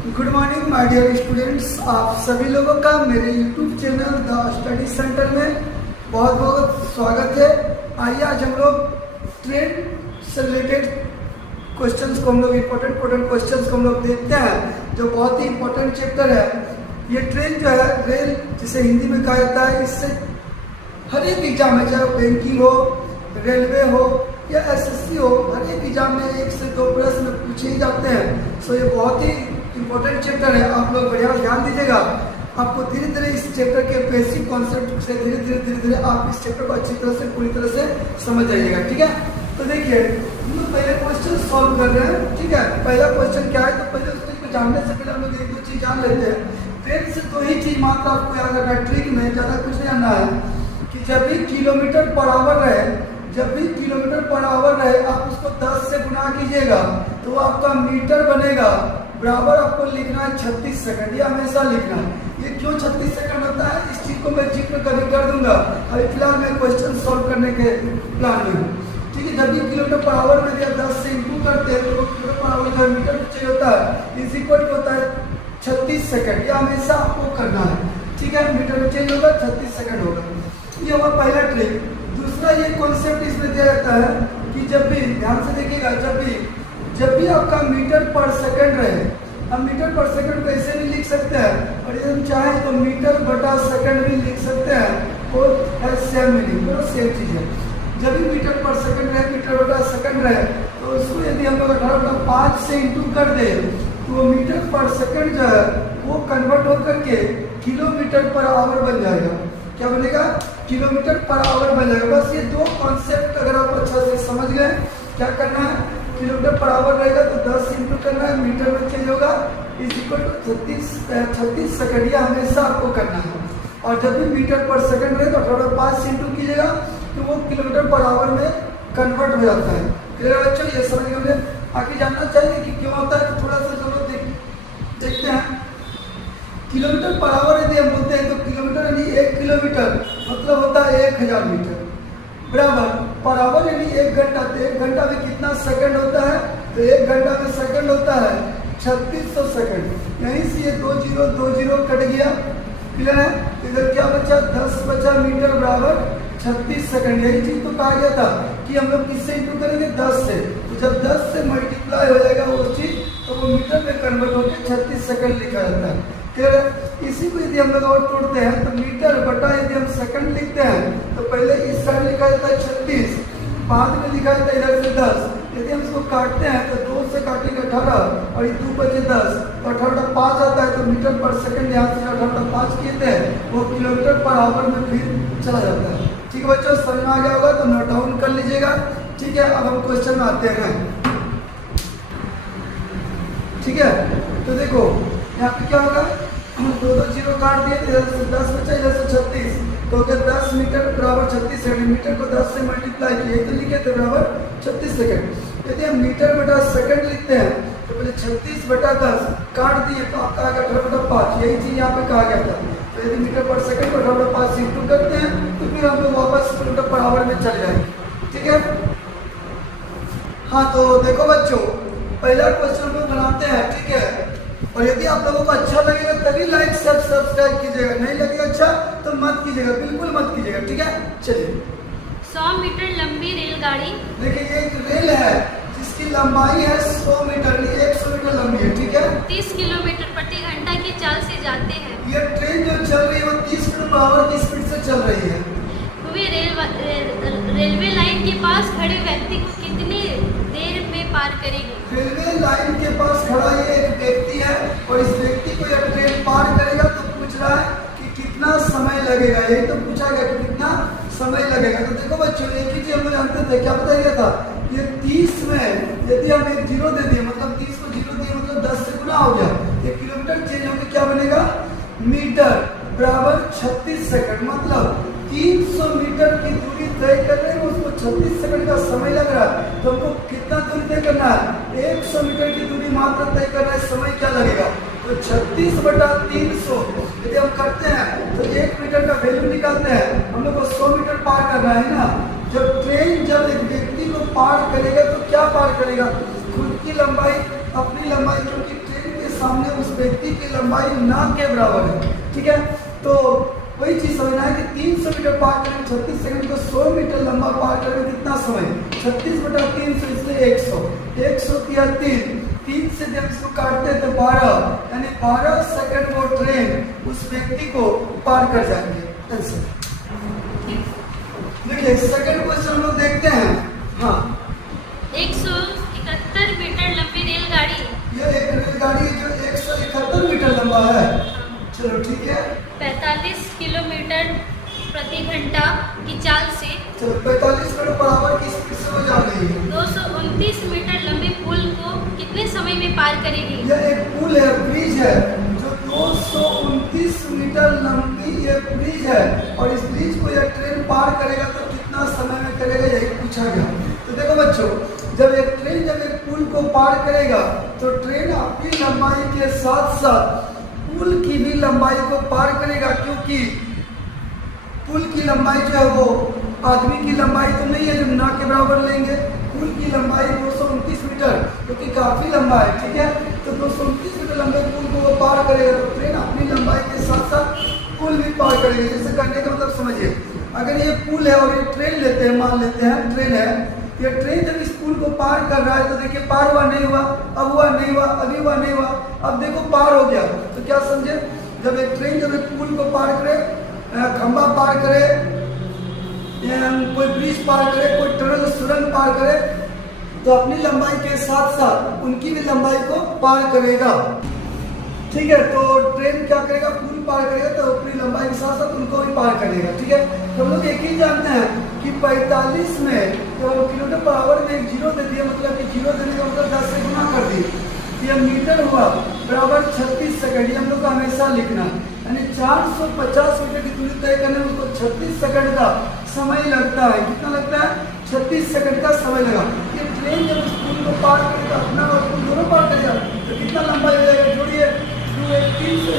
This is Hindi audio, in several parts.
Good morning my dear students, आप सभी लोगों का मेरे YouTube channel the study centre में बहुत बहुत स्वागत है। आइए आज हम लोग ट्रेन से रिलेटेड क्वेश्चंस को हम लोग इम्पोर्टेंट क्वेश्चंस को हम लोग देखते हैं, जो बहुत ही इम्पोर्टेंट चैप्टर है। ये ट्रेन जो है रेल, जिसे हिंदी में कहा जाता है, इससे हर एक एग्जाम में, चाहे बैंकिंग हो, रेलवे हो या एसएससी हो, हर एक एग्जाम में 1 से 2 प्रश्न पूछे ही जाते हैं। सो ये बहुत ही इम्पोर्टेंट चैप्टर है। आप लोग बढ़िया ध्यान दीजिएगा। आपको धीरे धीरे इस चैप्टर के बेसिक कॉन्सेप्ट से धीरे धीरे आप इस चैप्टर को अच्छी तरह से, पूरी तरह से समझ जाइएगा। ठीक है, तो देखिए हम लोग पहले क्वेश्चन सॉल्व कर रहे हैं। ठीक है, पहला क्वेश्चन क्या है, तो पहले उस चीज को जानने से पहले हम लोग 1-2 चीज जान लेते हैं। ट्रेन से 2 ही चीज मात्र आपको याद रखना है, ट्रिक में ज़्यादा कुछ नहीं जानना है, कि जब भी किलोमीटर पर आवर रहे, आप उसको 10 से गुना कीजिएगा तो आपका मीटर बनेगा। बराबर आपको लिखना है 36 सेकंड, ये हमेशा लिखना है। ये क्यों 36 सेकंड होता है, इस चीज को मैं जिक्र कभी कर दूंगा। अभी फिलहाल मैं क्वेश्चन सॉल्व करने के प्लान में हूँ। ठीक है, जब भी किलोमीटर पर आवर में दिया 10 से इंटू करते हैं तो किलोमीटर पर आवर जो मीटर में चाहिए होता है इज इक्वल होता है 36 सेकंड। ये हमेशा आपको करना है। ठीक है, मीटर में चेंज होगा, 36 सेकंड होगा। ये हुआ पहला ट्रिक। दूसरा ये कॉन्सेप्ट इसमें दिया जाता है कि जब भी, ध्यान से देखिएगा, जब भी आपका मीटर पर सेकंड रहे, हम मीटर पर सेकंड को ऐसे भी लिख सकते हैं, और यदि हम चाहें तो मीटर बटा सेकंड भी लिख सकते हैं, और सेम मीनिंग, दोनों सेम चीज है। जब भी मीटर पर सेकंड रहे, मीटर बटा सेकंड रहे, तो उसको यदि हम लोग 18/5 से इंटू कर दे तो वो मीटर पर सेकंड जो है वो कन्वर्ट होकर के किलोमीटर पर आवर बन जाएगा। क्या बनेगा? किलोमीटर पर आवर बन जाएगा। बस ये 2 कॉन्सेप्ट अगर आप अच्छा से समझ गए, क्या करना है, किलोमीटर पर आवर रहेगा तो 10 इंटू करना है, मीटर में चेंज होगा, इज इक्वल टू 36 सेकंड। ये हमेशा आपको करना है। और जब भी मीटर पर सेकंड रहे तो 18/5 इंटू कीजिएगा तो वो किलोमीटर पर आवर में कन्वर्ट हो जाता है। क्लियर बच्चों, ये समझ गए। आगे जानना चाहिए कि क्यों होता है, तो थोड़ा सा चलो देखते हैं। किलोमीटर पर आवर यदि हम बोलते हैं तो किलोमीटर यानी 1 किलोमीटर मतलब होता है 1000 मीटर, बराबर पर आवर यानी 1 घंटा। तो 1 घंटा में कितना सेकंड होता है, तो 1 घंटा में सेकंड होता है 3600 सेकंड। यहीं से ये 2 0 कट गया। क्लियर है, इधर क्या बचा, 10 बचा मीटर बराबर 36 सेकंड। यही चीज तो कहा गया था कि हम लोग किससे इंटू करेंगे, 10 से। तो जब 10 से मल्टीप्लाई हो जाएगा वो चीज, तो वो मीटर में कन्वर्ट होकर 36 सेकंड लिखा जाता है। फिर इसी को यदि हम लोग और तोड़ते हैं तो मीटर बटा यदि हम सेकंड लिखते हैं तो पहले इस साइड लिखा जाता है 36, बाद में लिखा जाता है इधर से 10। यदि हम इसको काटते हैं तो 2 से काटेंगे 18 और ये 2 बचे 10, तो 18/5 आता है। तो मीटर पर सेकंड यहाँ से 18/5 किए थे, वो किलोमीटर पर आवर में फिर चला जाता है। ठीक है बच्चों, समझ में आ गया होगा तो नोट डाउन कर लीजिएगा। ठीक है, अब हम क्वेश्चन में आते हैं। ठीक है, तो देखो यहाँ पे क्या होगा, 2 0 काट दिए, इधर से 10 बचा, इधर से 36, तो अगर 10 मीटर बराबर 36 सेकंड, मीटर को 10 से मल्टीप्लाई किए तो लिखे थे बराबर 36 सेकंड। यदि हम मीटर बटा सेकंड लिखते हैं तो पहले 36 बटा 10 काट दिए तो आपका आ गया 18/5। यही चीज यहाँ पे कहा गया था। तो यदि मीटर पर सेकंड को 18/5 से इंटू करते हैं तो फिर हम लोग वापस किलोमीटर पर आवर में चले जाएंगे। ठीक है, हाँ तो देखो बच्चों, पहला क्वेश्चन को बनाते हैं। ठीक है, और यदि आप लोगों को अच्छा लगेगा तभी लाइक सब्सक्राइब कीजिएगा, नहीं लगेगा अच्छा तो मत कीजिएगा, बिल्कुल मत कीजिएगा। ठीक है, चलिए। 100 मीटर लंबी रेलगाड़ी, देखिए ये एक रेल है जिसकी लंबाई है 100 मीटर, 100 मीटर लंबी है। ठीक है, 30 किलोमीटर प्रति घंटा की चाल से जाते हैं। ये ट्रेन जो चल रही है वो 30 किलोमीटर की स्पीड से चल रही है। वे रेलवे लाइन के पास खड़े व्यक्ति को कितनी देर में पार करेगी? रेलवे लाइन के पास खड़ा ये एक व्यक्ति है, और इस व्यक्ति को जब ट्रेन पार करेगा तो पूछ रहा है कि कितना समय लगेगा। यही तो पूछा गया कि कितना समय लगेगा। तो देखो बच्चों, एक ही चीज हम लोग जानते थे, क्या बताया गया था, ये 30 में यदि हम एक 0 दे दिए, मतलब 30 को 0 दिए मतलब 10 से गुना हो गया, ये किलोमीटर चेंज होकर क्या बनेगा, मीटर बराबर 36 सेकंड। मतलब 300 मीटर की दूरी तय कर रहे हैं, उसको 36 सेकंड का समय लग रहा है। तो हमको कितना दूरी तय करना है, 100 मीटर की दूरी मात्र तय करना है, समय क्या लगेगा, तो 36 बटा 300 यदि हम करते हैं तो 1 मीटर का वैल्यू निकालते हैं। हम लोग को 100 मीटर पार करना है ना। जब ट्रेन जब एक व्यक्ति को पार करेगा तो क्या पार करेगा, खुद की लंबाई, अपनी लंबाई, क्योंकि ट्रेन के सामने उस व्यक्ति की लंबाई ना के बराबर है। ठीक है, तो वही चीज समझना है कि 300 मीटर पार करने में 36 सेकंड को 100 मीटर लंबा पार करने में कितना समय, 36/300 इसलिए 100, 100 किया 3 से जब इसको काटते हैं तो 12, यानी 12 सेकंड वो ट्रेन उस व्यक्ति को पार कर जाएंगे। आंसर देखिए सेकंड क्वेश्चन हम लोग देखते हैं। हाँ, 171 मीटर लंबी रेलगाड़ी, ये एक रेलगाड़ी है जो 171 मीटर लंबा है। चलो ठीक है, 45 किलोमीटर प्रति घंटा की चाल से चलो 45 किलोमीटर की स्पीड से हो जा रही है। 229 मीटर लंबे पुल को कितने समय में पार करेगी? यह एक पुल है, ब्रिज है जो 229 मीटर लंबी ये ब्रिज है, और इस ब्रिज को यह ट्रेन पार करेगा तो कितना समय में करेगा, यही पूछा गया। तो देखो बच्चों, जब एक ट्रेन जब एक पुल को पार करेगा तो ट्रेन अपनी लंबाई के साथ साथ पुल की भी लंबाई को पार करेगा, क्योंकि पुल की लंबाई जो है वो आदमी की लंबाई तो नहीं है जो ना के बराबर लेंगे। पुल की लंबाई 229 मीटर क्योंकि काफी लंबा है। ठीक है, तो 229 मीटर लंबे पुल को वो पार करेगा तो ट्रेन अपनी लंबाई के साथ साथ पुल भी पार करेगी। जैसे करने का मतलब समझिए, अगर ये पुल है और ये ट्रेन लेते हैं, मान लेते हैं ट्रेन है, ये ट्रेन जब इस पुल को पार कर रहा है तो देखिए पार हुआ नहीं हुआ, अब हुआ नहीं हुआ, अभी हुआ नहीं हुआ, अब देखो पार हो गया। तो क्या समझे, जब एक ट्रेन जब एक पुल को पार करे, खंबा पार करे, कोई ब्रिज पार करे, कोई टनल सुरंग पार करे, तो अपनी लंबाई के साथ साथ उनकी भी लंबाई को पार करेगा। ठीक है, तो ट्रेन क्या करेगा, पुल पार करेगा तो अपनी लंबाई के साथ साथ उनको भी पार करेगा। ठीक है, तो हम लोग एक ही जानते हैं कि 45 में तो किलोमीटर पर आवर में एक जीरो दे दिया, मतलब कि जीरो देने का मतलब 10 से गुना कर दिए, यह मीटर हुआ बराबर 36 सेकंड। ये हम लोग को हमेशा लिखना है, यानी 450 मीटर की दूरी तय करने में उसको 36 सेकंड का समय लगता है। कितना लगता है, 36 सेकंड का समय लगा। ये ट्रेन जब इस पुल को पार करेगा, अपना और पुल दोनों पार करेगा तो कितना लंबा हो जाएगा, जोड़िए 300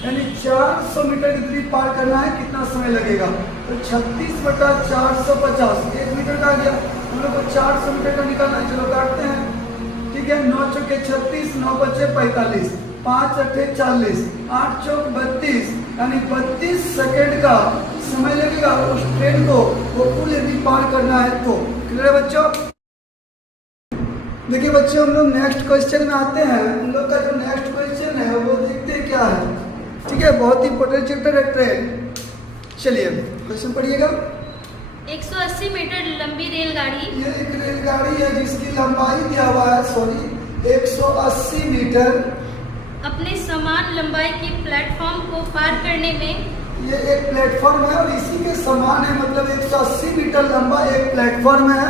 यानी 400 मीटर की दूरी पार करना है, कितना समय लगेगा, तो 36/450 1 मीटर का आ गया। हम लोग को 400 मीटर का निकालना है, चलो काटते हैं। ठीक है, 9 चौके 36, 9 बचे 45, 5 अट्ठे 40, 8 चौक 32, यानी 32 सेकंड का समय लगेगा उस ट्रेन को वो पुल यदि पार करना है तो। क्लियर है बच्चों? देखिए बच्चों, हम लोग नेक्स्ट क्वेश्चन में आते हैं। हम लोग का जो नेक्स्ट क्वेश्चन है वो देखते हैं क्या है। ठीक है, बहुत ही इंपॉर्टेंट चैप्टर है ट्रेन। चलिए क्वेश्चन पढ़िएगा। 180 मीटर लंबी रेलगाड़ी, ये एक रेलगाड़ी है जिसकी लंबाई दिया हुआ है 180 मीटर, अपने समान लंबाई के प्लेटफॉर्म को पार करने में, ये एक प्लेटफॉर्म है और इसी के समान है, मतलब 180 मीटर लंबा एक प्लेटफॉर्म है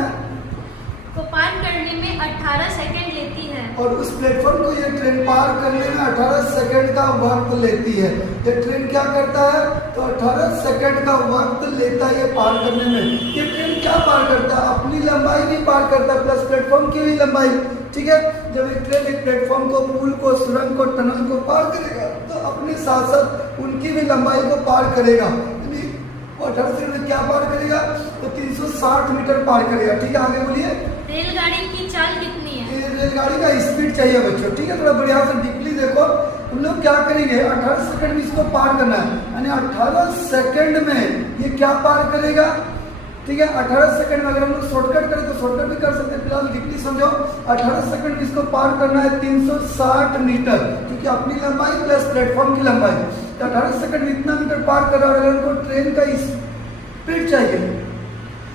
को पार करने में 18 सेकंड लेती है। और उस प्लेटफॉर्म को ये ट्रेन पार करने में 18 सेकंड का वक्त लेती है। ये ट्रेन क्या करता है, तो 18 सेकंड का वक्त लेता है ये पार करने में। ये ट्रेन क्या पार करता है, अपनी लंबाई भी पार करता है प्लस प्लेटफॉर्म की भी लंबाई। ठीक है, जब एक ट्रेन एक प्लेटफॉर्म को, पुल को, सुरंग को, टनल को पार करेगा तो अपने साथ साथ उनकी भी लंबाई को पार करेगा। 18 सेकंड में क्या पार करेगा, तो 360 मीटर पार करेगा। ठीक है, आगे बोलिए। रेलगाड़ी की चाल कितनी है? ये रेलगाड़ी का स्पीड चाहिए बच्चों। ठीक है, थोड़ा बढ़िया से डीपली देखो। हम लोग क्या करेंगे, 18 सेकंड में इसको पार करना है, यानी 18 सेकंड में ये क्या पार करेगा। ठीक है, 18 सेकंड में अगर हम लोग शॉर्टकट करें तो शॉर्टकट भी कर सकते हैं, फिलहाल डीपली समझो। 18 सेकंड में इसको पार करना है 360 मीटर, क्योंकि अपनी लंबाई प्लस प्लेटफॉर्म की लंबाई। तो 18 सेकंड में इतना मीटर पार कर रहा है, और अगर हमको ट्रेन का स्पीड चाहिए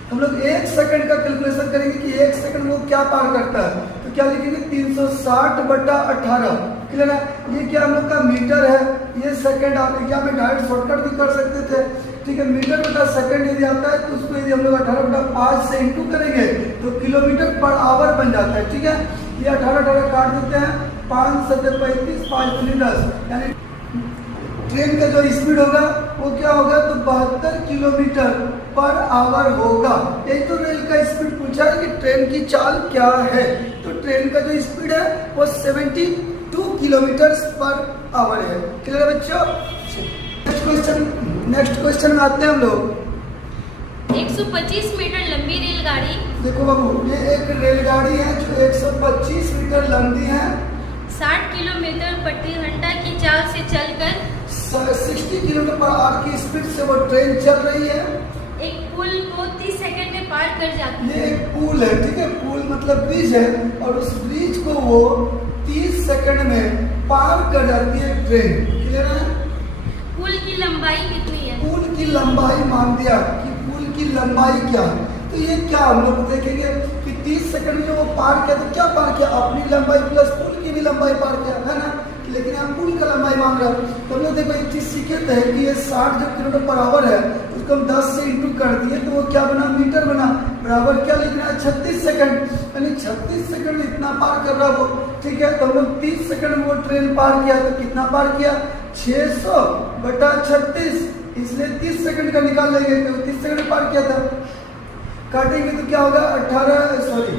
हम लोग 1 सेकंड का कैलकुलेशन करेंगे कि 1 सेकंड वो क्या पार करता है, तो क्या लिखेंगे 360/18। क्लियर है, ये क्या हम लोग का मीटर है, ये सेकंड। आप क्या में डायरेक्ट शॉर्टकट भी कर सकते थे। ठीक है, मीटर बटा सेकंड यदि आता है तो उसको यदि हम लोग 18/5 से इंटू करेंगे तो किलोमीटर पर आवर बन जाता है। ठीक है, ये 18 काट देते हैं, 5 7 35, 5 दूनी 10, यानी ट्रेन का जो स्पीड होगा वो क्या होगा, तो 72 किलोमीटर पर आवर होगा। यही तो रेल का स्पीड पूछा है कि ट्रेन की चाल क्या है, तो ट्रेन का जो स्पीड है वो 72 किलोमीटर पर आवर है। क्लियर है बच्चों? नेक्स्ट क्वेश्चन में आते हैं हम लोग। 125 मीटर लंबी रेलगाड़ी, देखो बाबू, ये एक रेलगाड़ी है जो 125 मीटर लंबी है, 60 किलोमीटर किलोमीटर प्रति घंटा की चाल से चलकर 60 किलोमीटर पर आवर की स्पीड से वो ट्रेन चल रही है। एक पुल को 30 सेकंड में पार कर जाती ये है। एक पुल है, ठीक है, पुल मतलब ब्रिज है, और उस ब्रिज को वो 30 सेकंड में पार कर जाती है ट्रेन। क्लियर है? पुल की लंबाई कितनी है? पुल की लंबाई मान दिया कि पुल की लंबाई क्या है, तो ये क्या हम लोग देखेंगे कि 30 सेकंड में वो पार किया, तो क्या पार किया? अपनी लंबाई प्लस पुल की भी लंबाई पार किया, है ना? लेकिन यहाँ पुल का लंबाई मांग रहा है। तो हम लोग देखो एक चीज सीखे थे कि ये 60 जो किलोमीटर पर आवर है उसको हम 10 से इंटू कर दिए तो वो क्या बना? मीटर बना। बराबर क्या लिखना है? 36 सेकंड, यानी 36 सेकंड में इतना पार कर रहा वो, ठीक है। तो हम लोग 30 सेकंड में वो ट्रेन पार किया, तो कितना पार किया? 600 बटा 36, इसलिए 30 सेकंड का निकाल लेंगे, तो 30 सेकंड में पार किया था। काटेंगे तो क्या होगा? 18 सॉरी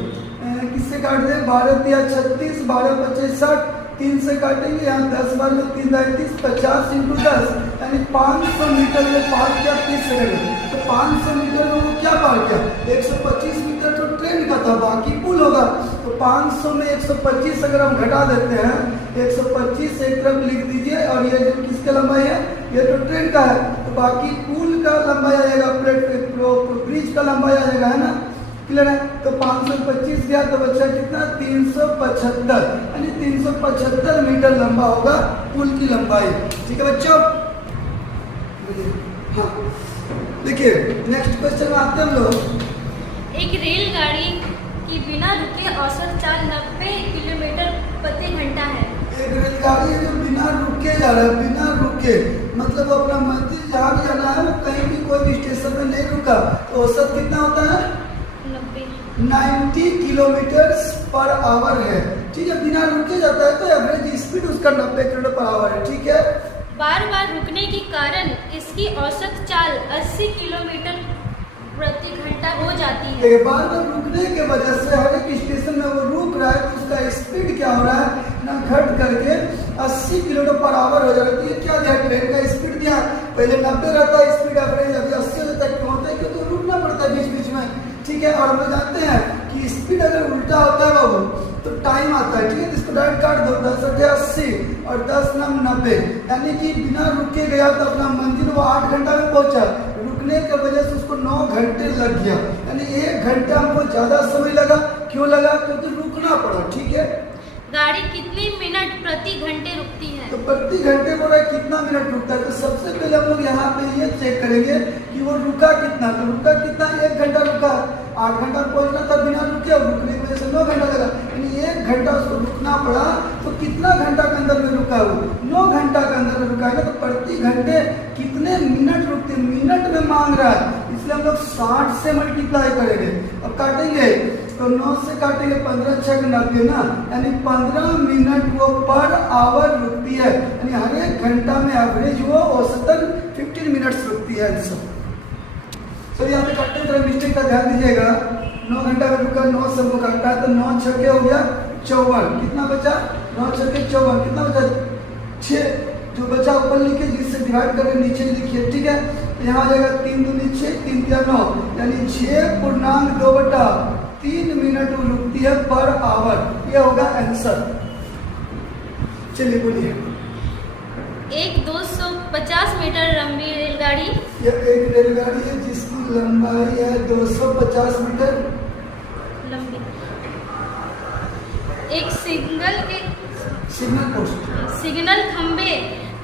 किससे काट दें? 12 या 36, 12 25 60, 3 से काटेंगे, यहाँ 10 बार में 3 30, 50 इंटू 10, यानी 500 मीटर में पार किया 30 सेकंड में। तो 500 मीटर में वो क्या पार किया? 125 मीटर तो ट्रेन का था, बाकी पुल होगा। तो 500 में 125 अगर हम घटा देते हैं, 125 एक तरफ लिख दीजिए, और ये जो किसका लंबाई है? ये तो ट्रेन का है, तो बाकी पुल का लंबाई आएगा, ब्रिज का लंबाई आएगा, है ना? क्लियर है? तो 525 गया तो बच्चा कितना? 375, यानी 375 मीटर लंबा होगा पुल की लंबाई। ठीक है बच्चों? हाँ, देखिए नेक्स्ट क्वेश्चन में आते हैं हम लोग। एक रेलगाड़ी की बिना रुके औसत चाल 90 किलोमीटर प्रति घंटा है। एक रेलगाड़ी है जो बिना रुके जा रहा है, बिना रुके मतलब अपना मंजिल जहाँ भी जाना है वो कहीं भी कोई भी स्टेशन में नहीं रुका, तो औसत कितना होता है? 90 किलोमीटर पर आवर है। ठीक है, बिना रुके जाता है तो एवरेज स्पीड उसका 90 किलोमीटर पर आवर है। ठीक है, बार बार रुकने के कारण इसकी औसत चाल 80 किलोमीटर प्रति घंटा हो जाती है। एक बार बार रुकने के वजह से हर एक स्टेशन में वो रुक रहा है तो उसका स्पीड क्या हो रहा है ना, घट करके 80 किलोमीटर पर आवर हो जा रही है। क्या दिया? ट्रेन का स्पीड दिया, पहले 90 रहता है स्पीड एवरेज, अभी 80 हो जाता है। क्यों होता है? क्योंकि तो रुकना पड़ता है बीच बीच में। ठीक है, और हम जानते हैं कि स्पीड अगर उल्टा होता है बाबू तो टाइम आता है। ठीक है, इसको डायरेक्ट काट दो, 10 80 और 10 90, यानी कि बिना रुके गया तो अपना मंजिल वो 8 घंटा में पहुंचा, रुकने की वजह से उसको 9 घंटे लग गया, यानी 1 घंटा हमको ज्यादा समय लगा। क्यों लगा? क्योंकि रुकना पड़ा। ठीक है, गाड़ी कितनी मिनट प्रति घंटे रुकती है? तो प्रति घंटे बोल रहा है कितना मिनट रुकता है, तो सबसे पहले हम लोग यहाँ पे ये चेक करेंगे कि वो रुका कितना। तो रुका कितना? 1 घंटा रुका, 8 घंटा पहुंचना था बिना रुके, और रुकने की वजह से 9 घंटा लगा, यानी 1 घंटा उसको रुकना पड़ा। तो कितना घंटा के अंदर में रुका वो? 9 घंटा के अंदर में रुका है। तो प्रति घंटे कितने मिनट रुकते? मिनट में मांग रहा है, इसलिए हम लोग 60 से मल्टीप्लाई करेंगे। अब काटेंगे तो 9 से काटेंगे, 15 6 90 ना, यानी 15 मिनट वो पर आवर रुकती है, यानी हर एक घंटा में एवरेज वो औसतन 15 मिनट्स रुकती है। सर यहाँ पे काटते तरह मिस्टेक का ध्यान दीजिएगा। 9 घंटा में रुका, 9 से वो काटता है तो 9 छक्के हो गया 54, कितना बचा? 9 छक्के 54, कितना बचा? 6, जो बचा ऊपर लिखिए, जिससे डिवाइड करके नीचे लिखिए। ठीक है, यहाँ आ जाएगा 3 दूनी 6, 3 तिया 9, यानी 6.2/3 मिनट वो रुकती है पर आवर। यह होगा आंसर। चलिए बोलिए। एक 250 मीटर लंबी रेलगाड़ी, यह एक रेलगाड़ी है जिसकी लंबाई है 250 मीटर लंबी, एक सिग्नल खंबे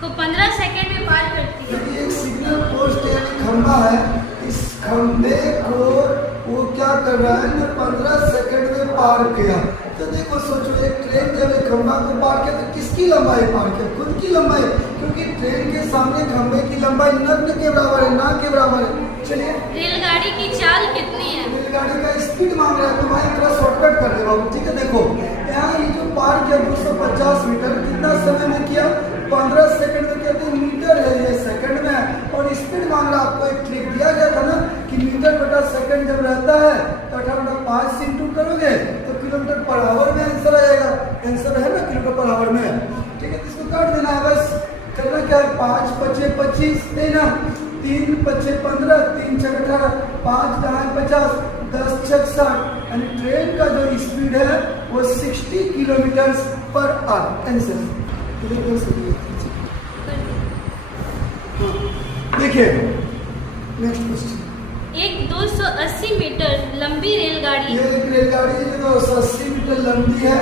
को 15 सेकंड में पार करती है। एक सिग्नल पोस्ट यानी खंबा है, इस खंबे को वो क्या कर रहा है ना, 15 सेकंड में पार किया। तो देखो सोचो, एक ट्रेन जब एक खंबा को पार किया तो किसकी लंबाई पार किया? खुद की लंबाई, क्योंकि ट्रेन के सामने खंबे की लंबाई नग्न के बराबर है, ना के बराबर है। चलिए, रेलगाड़ी की चाल कितनी है? रेलगाड़ी का स्पीड मांग रहा है तो भाई थोड़ा शॉर्टकट कर दे बाबू। ठीक है, देखो यहाँ ये जो पार किया 250 मीटर, कितना समय में किया? 15 सेकंड में किया। तो मीटर है ये सेकंड में है, और स्पीड मांग रहा। आपको एक ट्रिक दिया गया था ना कि मीटर बटा सेकंड जब रहता है तो 18/5 से इंटू करोगे तो किलोमीटर पर आवर में आंसर आएगा। आंसर है ना किलोमीटर पर आवर में। ठीक है, इसको काट देना है, बस करना क्या है? 5 5 25 देना, 3 5 15, 3 6 18, 5 10 50, 10 6 60, यानी ट्रेन का जो स्पीड है वो 60 किलोमीटर पर आवर आंसर। देखिए नेक्स्ट क्वेश्चन। एक 280 मीटर लंबी रेलगाड़ी ये एक रेलगाड़ी है जो 280 मीटर लंबी है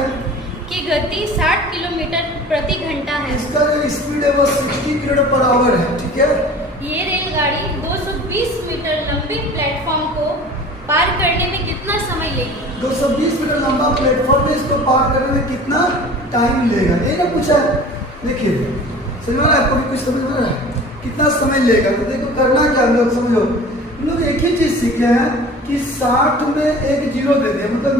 की गति 60 किलोमीटर प्रति घंटा है। इसका जो स्पीड है वो 60 किलोमीटर पर आवर है, ठीक है। ये रेलगाड़ी 220 मीटर लंबे प्लेटफॉर्म को पार करने में कितना समय लेगी? 220 मीटर लंबा प्लेटफॉर्म है, इसको पार करने में कितना टाइम लेगा, ये ना पूछा है। देखिए समझ में आ रहा है आपको भी, कुछ समझ में आ रहा है कितना समय लेगा? तो देखो करना क्या, हम लोग समझो, हम लोग एक ही चीज सीखे हैं कि 60 में एक जीरो दे दिया, मतलब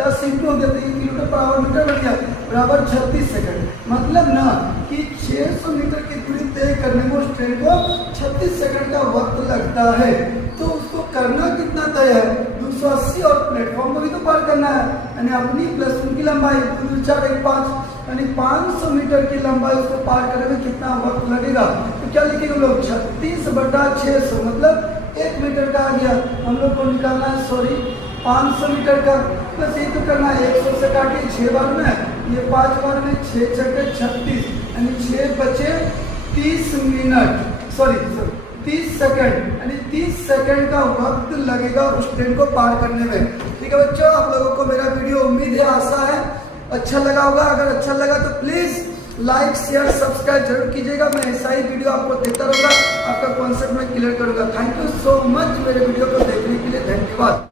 10 इंटू हो गया तो किलोमीटर पर आवर मीटर बन गया, बराबर 36 सेकंड। मतलब ना कि 600 मीटर की दूरी तय करने में उस ट्रेन को 36 सेकंड का वक्त लगता है। तो उसको करना कितना तय है? 280 और प्लेटफॉर्म को भी तो पार करना है, यानी अपनी प्लस उनकी लंबाई 2 4 1 5, यानी 500 मीटर की लंबाई उसको पार करने में कितना वक्त लगेगा? तो क्या लिखेंगे हम लोग? 36/600, मतलब 1 मीटर का आ गया, हम लोग को निकालना है, सॉरी 500 मीटर का, बस ये तो करना है। 100 से काटिए 6 बार में, ये 5 बार में, 6 6 36, यानी 6 बचे 30 मिनट, सॉरी 30 सेकंड, यानी 30 सेकंड का वक्त लगेगा उस ट्रेन को पार करने में। ठीक है बच्चों, आप लोगों को मेरा वीडियो उम्मीद है, आशा है अच्छा लगा होगा। अगर अच्छा लगा तो प्लीज लाइक शेयर सब्सक्राइब जरूर कीजिएगा। मैं ऐसा ही वीडियो आपको देता रहूँगा, आपका कॉन्सेप्ट में क्लियर करूँगा। थैंक यू सो मच मेरे वीडियो को देखने के लिए, धन्यवाद।